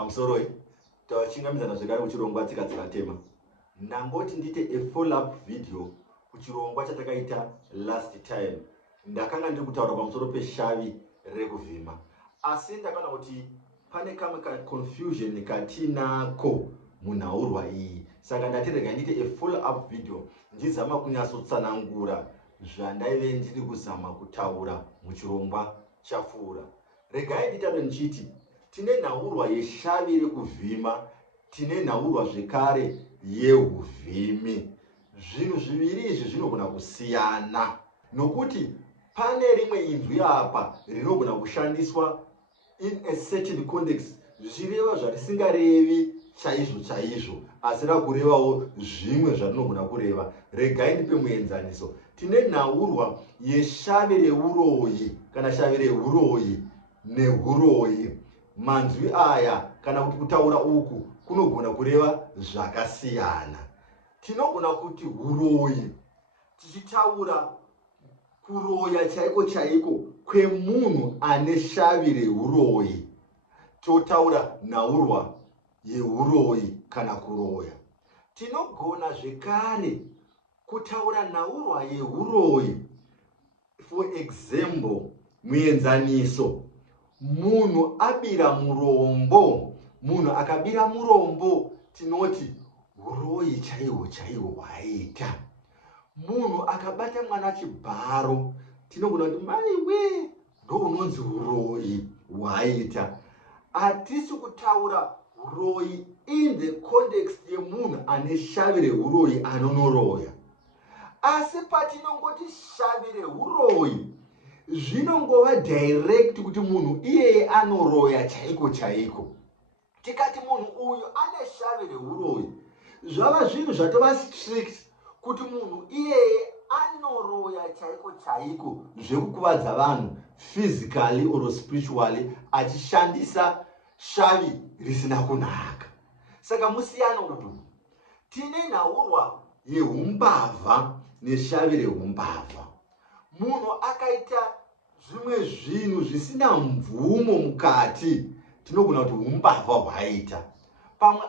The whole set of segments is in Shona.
pamusoro tachingamizana zvekare kuchirongwa tsika dzakatema. Ndangoti ndite a follow-up video kuchirongwa chatakaita last time. Ndakanga ndiri kutaura pamusoro peshavi rekuvhima, asi ndakaona kuti pane kamwe confusion katinako munhaurwa iyi, saka ndati rega ndite a follow-up video ndizama kunyatsotsanangura zvandaive ndiri kuzama kutaura muchirongwa chapfuura. Regai nditaure ndichiti tine nhaurwa yeshavi rekuvhima, tine nhaurwa zvekare yeuvhimi. Zvinhu zviviri izvi zvinogona kusiyana, nokuti pane rimwe inzwi apa rinogona kushandiswa in a certain context zvichireva zvarisingarevi chaizvo chaizvo, asi rakurevawo zvimwe zvarinogona kureva. Regai ndipe muenzaniso. Tine nhaurwa yeshavi reuroyi kana shavi reuroyi neuroyi. Manzwi aya kana kuti kutaura uku kunogona kureva zvakasiyana. Tinogona kuti uroyi tichitaura kuroya chaiko chaiko kwemunhu ane shavi reuroyi, totaura nhaurwa yeuroyi kana kuroya. Tinogona zvekare kutaura nhaurwa yeuroyi, for example, muenzaniso, munhu abira murombo. Munhu akabira murombo tinoti uroyi chaihwo chaihwo hwaita. Munhu akabata mwana chibharo tinogona kuti maiwe ndounonzi uroyi hwaita. Hatisi kutaura uroyi in the context yemunhu ane shavi reuroyi anonoroya, asi patinongoti shavi reuroyi zvinongova direct kuti munhu iyeye anoroya chaiko chaiko. Tikati munhu uyu ane shavi reuroyi, zvava zvinhu zvatova strict kuti munhu iyeye anoroya chaiko chaiko zvekukuvadza vanhu physically or spiritually achishandisa shavi risina kunaka. Saka musiyano uyu. Tine nhaurwa yeumbavha neshavi reumbavha. Munhu akaita zvimwe zvinhu zvisina mvumo mukati, tinogona kuti umbavha hwaita.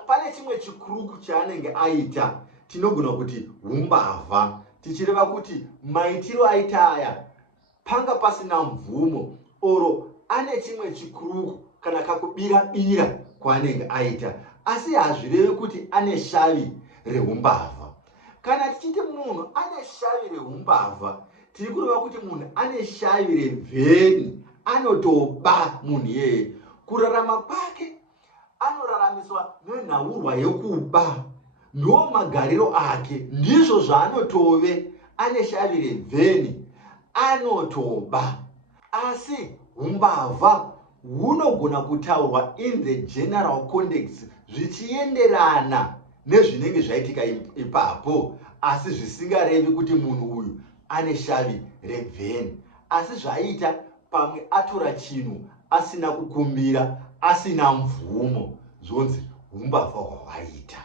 Pane chimwe chikuruku chaanenge aita, tinogona kuti umbavha, tichireva kuti maitiro aita aya panga pasina mvumo, oro ane chimwe chikuruku kana kakubira-bira kwaanenge aita, asi hazvirevi kuti ane shavi reumbavha. Kana tichiti munhu ane shavi reumbavha, tiri kureva kuti munhu ane shavi remveni, anotoba munhu iyeye. Kurarama kwake anoraramiswa nenhaurwa yekuba, ndo magariro ake, ndizvo zvaanotove. Ane shavi remveni, anotoba. Asi umbavha hunogona kutaurwa in the general context zvichienderana nezvinenge zvaitika ipapo, asi zvisingarevi kuti munhu uyu ane shavi remveni. Asi zvaita pamwe atora chinhu asina kukumbira, asina mvumo, zvonzi umbavha hwaita.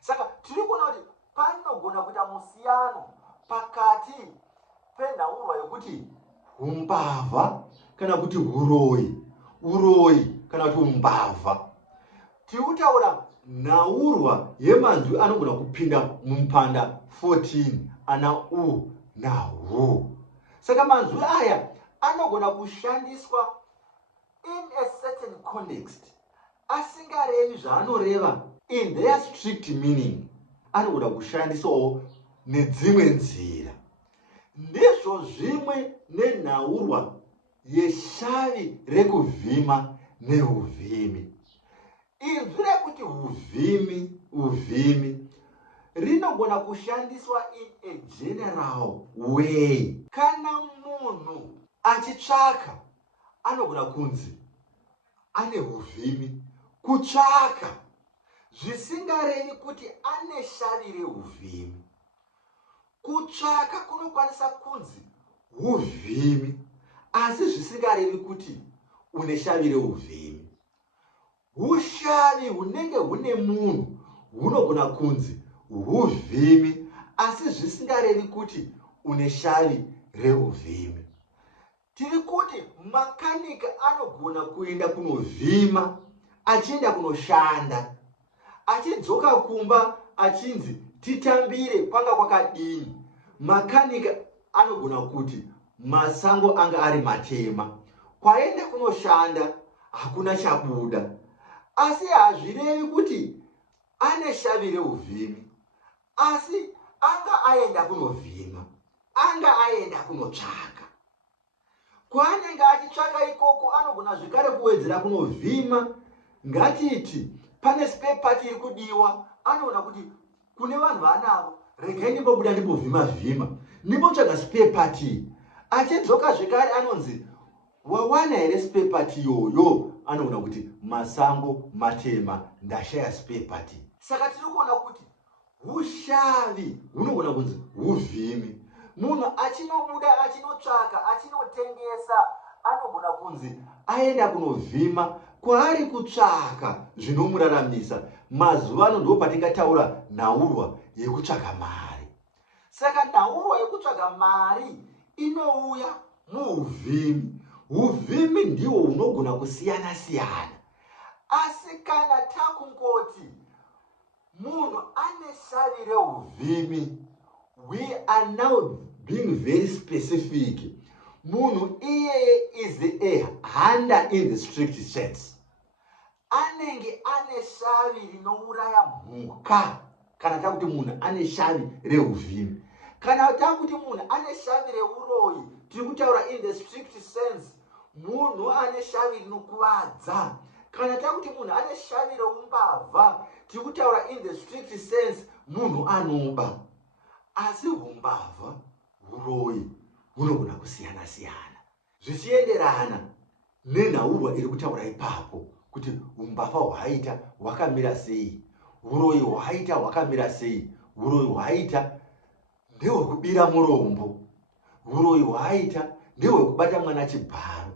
Saka tiri kuona kuti panogona kuita musiyano pakati penhaurwa yokuti umbavha kana kuti uroyi, uroyi kana kuti umbavha. Tiri kutaura nhaurwa yemanzwi anogona kupinda mumupanda 14 ana u nahu. Saka manzwi aya anogona kushandiswa in a certain context, asingarevi zvaanoreva in their strict meaning. Anogona kushandiswawo nedzimwe nzira. Ndizvo zvimwe nenhaurwa yeshavi rekuvhima neuvhimi. Inzwi rekuti uvhimi rinogona kushandiswa in a general way. Kana munhu achitsvaka anogona kunzi ane uvhimi. Kutsvaka zvisingarevi kuti ane shavi reuvhimi. Kutsvaka kunokwanisa kunzi uvhimi, asi zvisingarevi kuti une shavi reuvhimi. Ushavi hunenge hune munhu hunogona kunzi uvhimi, asi zvisingarevi kuti une shavi reuvhimi. Tiri kuti makanika anogona kuenda kunovhima achienda kunoshanda, achidzoka kumba achinzi titambire kwanga kwakadini, makanika anogona kuti masango anga ari matema, kwaenda kunoshanda hakuna chabuda. Asi hazvirevi kuti ane shavi reuvhimi, asi anga aenda kunovhima, anga aenda kunotsvaka. Kwaanenge achitsvaka ikoko anogona zvekare kuwedzera kunovhima. Ngatiti pane spare part iri kudiwa, anoona kuti kune vanhu vanavo, regai ndimbobuda ndimbovhima, ndimbotsvaga spare part iyi. Achidzoka zvekare anonzi wawana here spare part iyoyo? Anoona kuti masango matema, ndashaya spare part. Saka tiri kuona kuti ushavi hunogona kunzi uvhimi. Munhu achinobuda achinotsvaka achinotengesa anogona kunzi aenda kunovhima, kwaari kutsvaka zvinomuraramisa. Mazuva ano ndo patingataura nhaurwa yekutsvaka mari. Saka nhaurwa yekutsvaka mari inouya muuvhimi. Uvhimi ndihwo hunogona kusiyana siyana. Asi kana takungoti munhu ane shavi reuvhimi, we are now being very specific. Munhu iyeye is a hunter in the strict sense. Anenge ane shavi rinouraya mhuka. Kana takuti munhu ane shavi reuvhimi. Kana takuti munhu ane shavi reuroyi, tiri kutaura in the strict sense, munhu ane shavi rinokuvadza. Kana takuti munhu ane shavi reumbavha, tiri kutaura in the strict sense, munhu anoba. Asi umbavha, uroyi hunogona kusiyana siyana, zvichienderana nenhaurwa iri kutaura ipapo, kuti umbavha hwaita hwakamira sei, uroyi hwaita hwakamira sei. Uroyi hwaita ndehwekubira murombo, uroyi hwaita ndehwekubata mwana chibharo,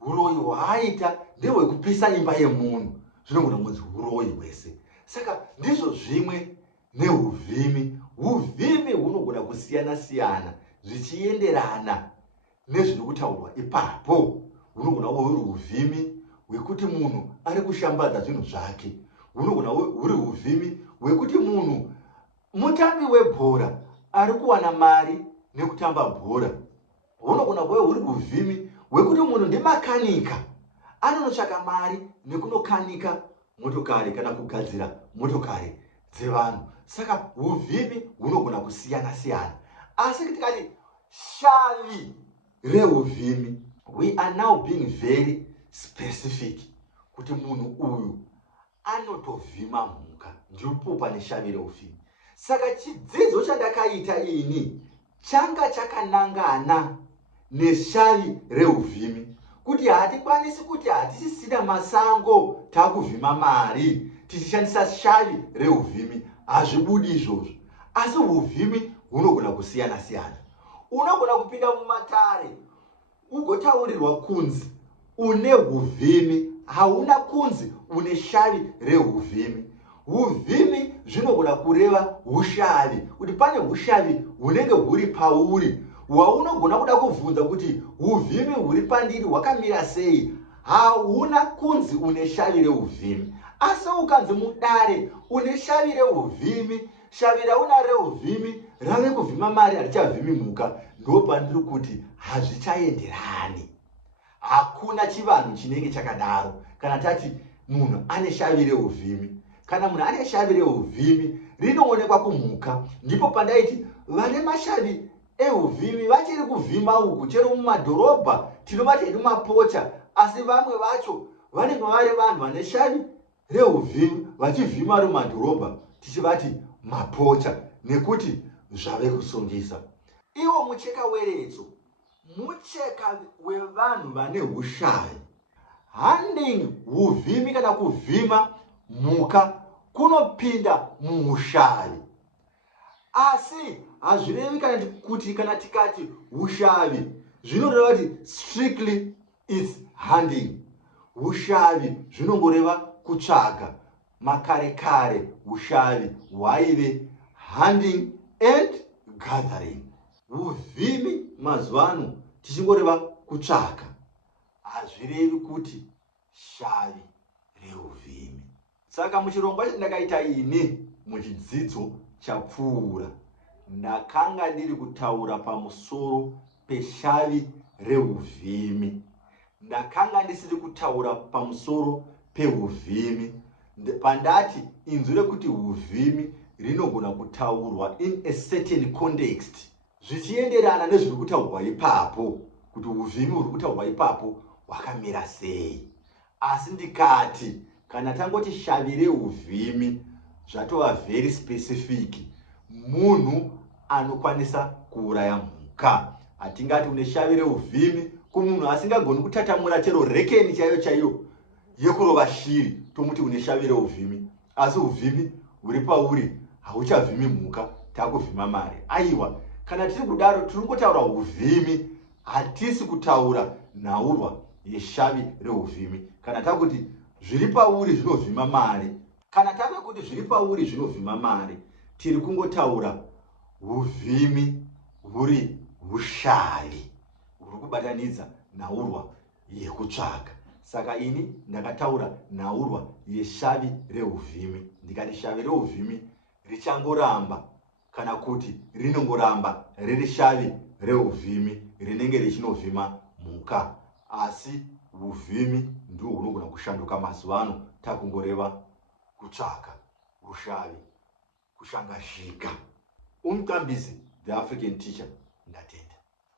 uroyi hwaita ndehwekupisa imba yemunhu. Zvinogona kunzi uroyi hwese. Saka ndizvo zvimwe neuvhimi. Uvhimi hunogona kusiyana siyana zvichienderana nezviri kutaurwa ipapo. Hunogona kuva huri uvhimi hwekuti munhu ari kushambadza zvinhu zvake. Hunogona huri uvhimi hwekuti munhu mutambi webhora ari kuwana mari nekutamba bhora. Hunogona kuva huri uvhimi hwekuti munhu ndimakanika anonotsvaka mari nekunokanika motokari kana kugadzira motokari dzevanhu. Saka uvhimi hunogona kusiyana siyana. Asi tikati shavi reuvhimi, we are now being very specific, kuti munhu uyu anotovhima mhuka, ndipo pane shavi reuvhimi. Saka chidzidzo chandakaita ini changa chakanangana neshavi reuvhimi, kuti hatikwanisi kuti hatisisina masango takuvhima mari tichishandisa shavi reuvhimi. Hazvibudi izvozvo. Asi uvhimi hunogona kusiyana siyana. Unogona kupinda mumatare ugotaurirwa kunzi une uvhimi, hauna kunzi une shavi reuvhimi. Uvhimi zvinogona kureva ushavi, kuti pane ushavi hunenge huri pauri, hwaunogona kuda kubvunza kuti uvhimi huri pandiri hwakamira sei. Hauna kunzi une shavi reuvhimi. Asi ukanzi mudare une shavi reuvhimi, shavi rauna reuvhimi rave kuvhima mari harichavhimi mhuka, ndo pandiri kuti hazvichaenderani. Hakuna chivanhu chinenge chakadaro. Kana tati munhu ane shavi reuvhimi, kana munhu ane shavi reuvhimi rinoonekwa kumhuka, ndipo pandaiti vane mashavi euvhimi vachiri kuvhima uku chero mumadhorobha tinovati hedu mapocha, asi vamwe vacho vanenge vari vanhu vane shavi reuvhimi vachivhima vari mumadhorobha tichivati mapocha, nekuti zvave kusungisa. Iwo mucheka weredzo, mucheka wevanhu vane ushavi. Hunting, uvhimi kana kuvhima mhuka kunopinda muushavi. Asi hazvirevi kana tikati ushavi zvinoreva kuti strictly it's hunting. Ushavi zvinongoreva kutsvaga. Makare kare ushavi hwaive hunting and gathering. Uvhimi mazuvano tichingoreva kutsvaga. Hazvirevi kuti shavi reuvhimi. Saka muchirongwa chandakaita ini muchidzidzo chapfuura, ndakanga ndiri kutaura pamusoro peshavi reuvhimi. Ndakanga ndisiri kutaura pamusoro peuvhimi. Pandati inzwi rekuti uvhimi rinogona kutaurwa in a certain context, zvichienderana nezviri kutaurwa ipapo, kuti uvhimi huri kutaurwa ipapo hwakamira sei. Asi ndikati kana tangoti shavi reuvhimi zvatova very specific, munhu anokwanisa kuuraya mhuka. Hatingati une shavi reuvhimi kumunhu asingagoni kutatamura chero rekeni chaiyo chaiyo yekurova shiri, tomuti une shavi reuvhimi. Asi uvhimi huri pauri hauchavhimi mhuka, takuvhima mari. Aiwa, kana tiri kudaro tiri kutaura uvhimi, hatisi kutaura nhaurwa yeshavi reuvhimi. Kana takuti zviri pauri zvinovhima mari, kana tave kuti zviri pauri zvinovhima mari, tiri kungotaura uvhimi huri hushavi huri kubatanidza nhaurwa yekutsvaga. Saka ini ndakataura nhaurwa yeshavi reuvhimi. Ndikati shavi reuvhimi richangoramba kana kuti rinongoramba riri shavi reuvhimi rinenge richinovhima mhuka. Asi uvhimi ndihwo hunogona kushanduka mazuva ano takungoreva kutsvaga, rushavi, kushangashika. Umutambisi, the African teacher, ndatenda.